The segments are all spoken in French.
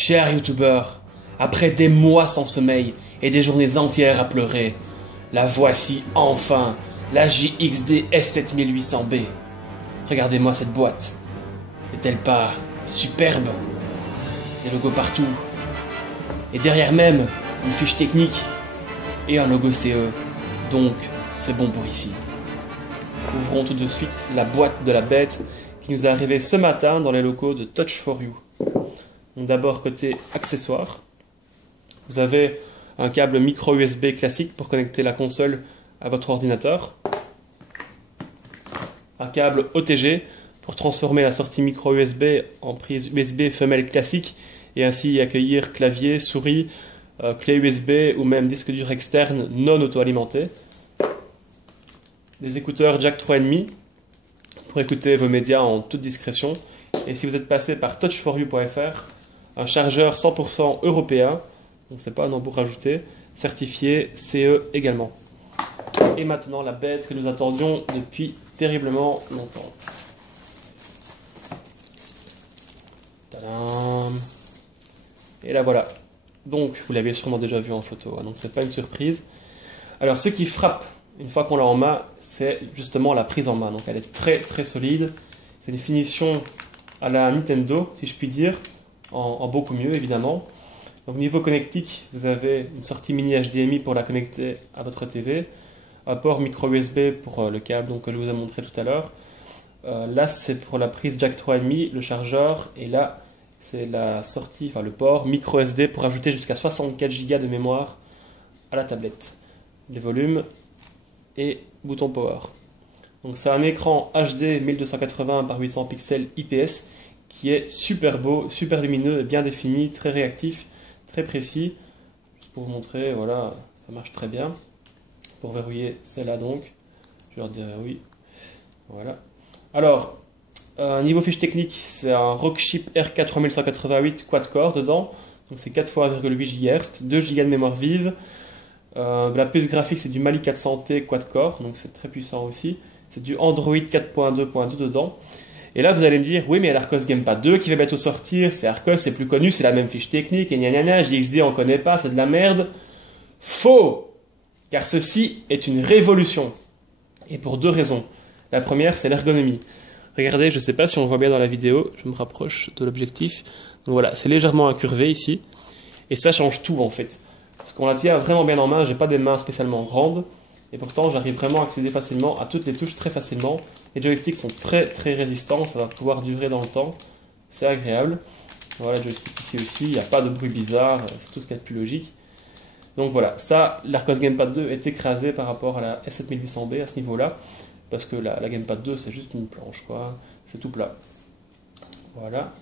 Cher youtubeur, après des mois sans sommeil et des journées entières à pleurer, la voici enfin, la JXD S7800B. Regardez-moi cette boîte. N'est-elle pas superbe? Des logos partout. Et derrière même, une fiche technique et un logo CE. Donc, c'est bon pour ici. Ouvrons tout de suite la boîte de la bête qui nous est arrivée ce matin dans les locaux de Touch4You. Donc d'abord côté accessoires, vous avez un câble micro USB classique pour connecter la console à votre ordinateur, un câble OTG pour transformer la sortie micro USB en prise USB femelle classique et ainsi accueillir clavier, souris, clé USB ou même disque dur externe non auto-alimenté, des écouteurs jack 3,5 pour écouter vos médias en toute discrétion, et si vous êtes passé par touch4you.fr, un chargeur 100% européen, donc c'est pas un embout rajouté, certifié CE également. Et maintenant la bête que nous attendions depuis terriblement longtemps. Tadam. Et là voilà. Donc vous l'avez sûrement déjà vu en photo, hein, donc c'est pas une surprise. Alors ce qui frappe une fois qu'on l'a en main, c'est justement la prise en main. Donc elle est très très solide. C'est une finition à la Nintendo, si je puis dire, en beaucoup mieux évidemment. Donc niveau connectique, vous avez une sortie mini HDMI pour la connecter à votre TV, un port micro USB pour le câble donc, que je vous ai montré tout à l'heure. Là c'est pour la prise jack 3,5, le chargeur, et là c'est la sortie, enfin le port micro SD pour ajouter jusqu'à 64 Go de mémoire à la tablette. Les volumes et bouton power. Donc c'est un écran HD 1280 par 800 pixels IPS qui est super beau, super lumineux, bien défini, très réactif, très précis. Juste pour vous montrer, voilà, ça marche très bien. Pour verrouiller celle-là donc, je vais leur dire oui. Voilà. Alors, niveau fiche technique, c'est un Rockchip RK3188 quad-core dedans. Donc c'est 4 x 1,8 GHz, 2 Go de mémoire vive. La puce graphique c'est du Mali 400T quad-core, donc c'est très puissant aussi. C'est du Android 4.2.2 dedans. Et là vous allez me dire, oui mais l'Arcos Gamepad 2 qui va bientôt sortir, c'est Arcos, c'est plus connu, c'est la même fiche technique, et gna gna gna, JXD on connaît pas, c'est de la merde. Faux! Car ceci est une révolution. Et pour deux raisons. La première c'est l'ergonomie. Regardez, je sais pas si on voit bien dans la vidéo, je me rapproche de l'objectif. Donc voilà, c'est légèrement incurvé ici. Et ça change tout en fait. Parce qu'on la tient vraiment bien en main, j'ai pas des mains spécialement grandes. Et pourtant j'arrive vraiment à accéder facilement à toutes les touches très facilement. Les joysticks sont très très résistants, ça va pouvoir durer dans le temps. C'est agréable. Voilà le joystick ici aussi, il n'y a pas de bruit bizarre, c'est tout ce qu'il y a de plus logique. Donc voilà, ça, l'Arcos Gamepad 2 est écrasé par rapport à la S7800B à ce niveau-là. Parce que la Gamepad 2 c'est juste une planche quoi, c'est tout plat. Voilà,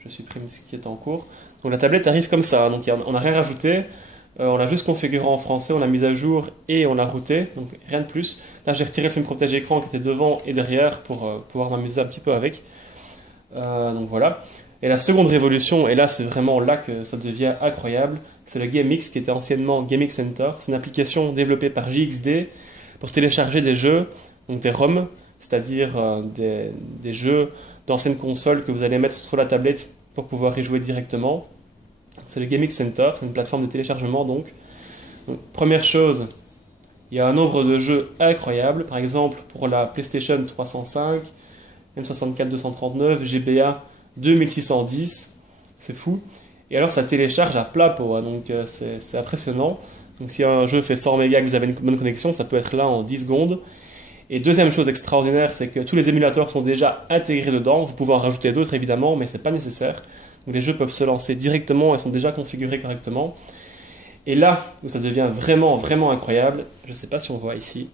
je supprime ce qui est en cours. Donc la tablette arrive comme ça, donc on n'a rien rajouté. On l'a juste configuré en français, on l'a mis à jour et on l'a routé, donc rien de plus. Là j'ai retiré le film protège écran qui était devant et derrière pour pouvoir m'amuser un petit peu avec. Donc voilà. Et la seconde révolution, et là c'est vraiment là que ça devient incroyable, c'est le GameX qui était anciennement GameX Center. C'est une application développée par JXD pour télécharger des jeux, donc des ROM, c'est-à-dire des jeux d'anciennes consoles que vous allez mettre sur la tablette pour pouvoir y jouer directement. C'est le GameX Center, c'est une plateforme de téléchargement donc. Première chose, il y a un nombre de jeux incroyables. Par exemple, pour la PlayStation 305, M64 239, GBA 2610, c'est fou. Et alors ça télécharge à plat pot, hein, donc c'est impressionnant. Donc si un jeu fait 100 mégas que vous avez une bonne connexion, ça peut être là en 10 secondes. Et deuxième chose extraordinaire, c'est que tous les émulateurs sont déjà intégrés dedans. Vous pouvez en rajouter d'autres évidemment, mais c'est pas nécessaire. Donc les jeux peuvent se lancer directement et sont déjà configurés correctement. Et là où ça devient vraiment vraiment incroyable, je ne sais pas si on voit ici,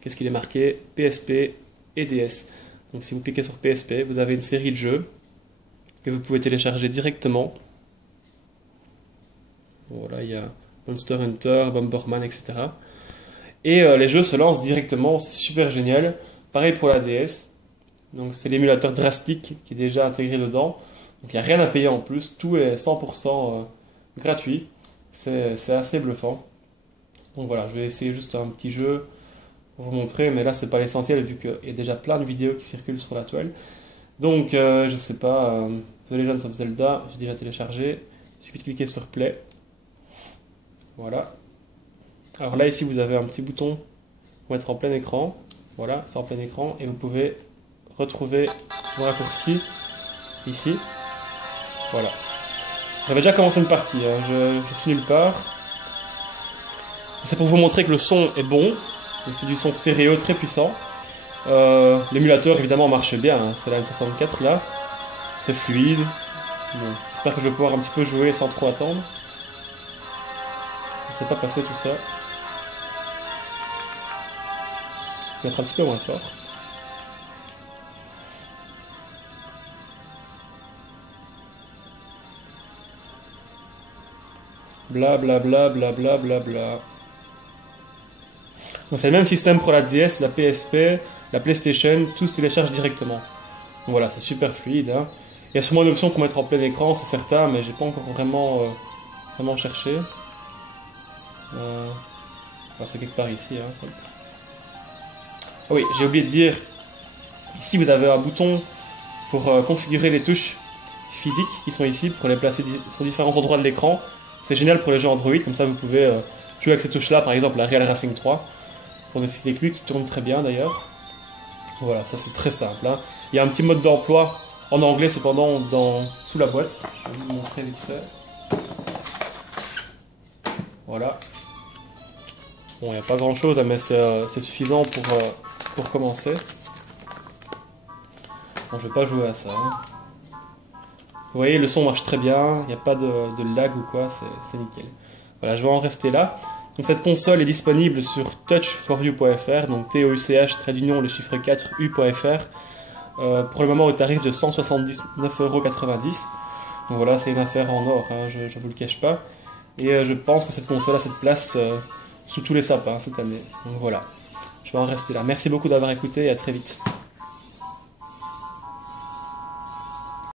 qu'est-ce qu'il est marqué, PSP et DS. Donc si vous cliquez sur PSP, vous avez une série de jeux que vous pouvez télécharger directement. Voilà, il y a Monster Hunter, Bomberman, etc. Et les jeux se lancent directement, c'est super génial. Pareil pour la DS. Donc c'est l'émulateur Drastic qui est déjà intégré dedans. Donc il n'y a rien à payer en plus, tout est 100% gratuit, c'est assez bluffant. Donc voilà, je vais essayer juste un petit jeu pour vous montrer, mais là c'est pas l'essentiel vu qu'il y a déjà plein de vidéos qui circulent sur la toile. Donc, je sais pas, The Legend of Zelda, j'ai déjà téléchargé. Il suffit de cliquer sur Play. Voilà. Alors là, ici, vous avez un petit bouton pour mettre en plein écran. Voilà, c'est en plein écran. Et vous pouvez retrouver vos raccourcis ici. Voilà. J'avais déjà commencé une partie, hein. Je suis nulle part. C'est pour vous montrer que le son est bon. C'est du son stéréo très puissant. L'émulateur évidemment marche bien, hein. C'est la N64 là. C'est fluide. Bon. J'espère que je vais pouvoir un petit peu jouer sans trop attendre. Je ne sais pas passer tout ça. Je vais mettre un petit peu moins fort. Bla bla bla bla bla bla bla. Donc c'est le même système pour la DS, la PSP, la PlayStation, tout se télécharge directement. Donc voilà, c'est super fluide, hein. Il y a sûrement une option pour mettre en plein écran, c'est certain, mais j'ai pas encore vraiment cherché. C'est quelque part ici, hein. Ah oui, j'ai oublié de dire, ici vous avez un bouton pour configurer les touches physiques qui sont ici, pour les placer sur différents endroits de l'écran. C'est génial pour les jeux Android, comme ça vous pouvez jouer avec ces touches-là, par exemple la Real Racing 3, pour ne citer que lui, qui tourne très bien d'ailleurs. Voilà, ça c'est très simple, hein. Il y a un petit mode d'emploi en anglais cependant sous la boîte. Je vais vous montrer vite fait. Voilà. Bon, il n'y a pas grand chose, mais c'est suffisant pour commencer. Bon, je vais pas jouer à ça, hein. Vous voyez, le son marche très bien, il n'y a pas de lag ou quoi, c'est nickel. Voilà, je vais en rester là. Donc cette console est disponible sur touch4u.fr, donc TOUCH, le chiffre 4, u.fr, pour le moment au tarif de 179,90 €. Donc voilà, c'est une affaire en or, hein, je ne vous le cache pas. Et je pense que cette console a cette place sous tous les sapins cette année. Donc voilà, je vais en rester là. Merci beaucoup d'avoir écouté et à très vite.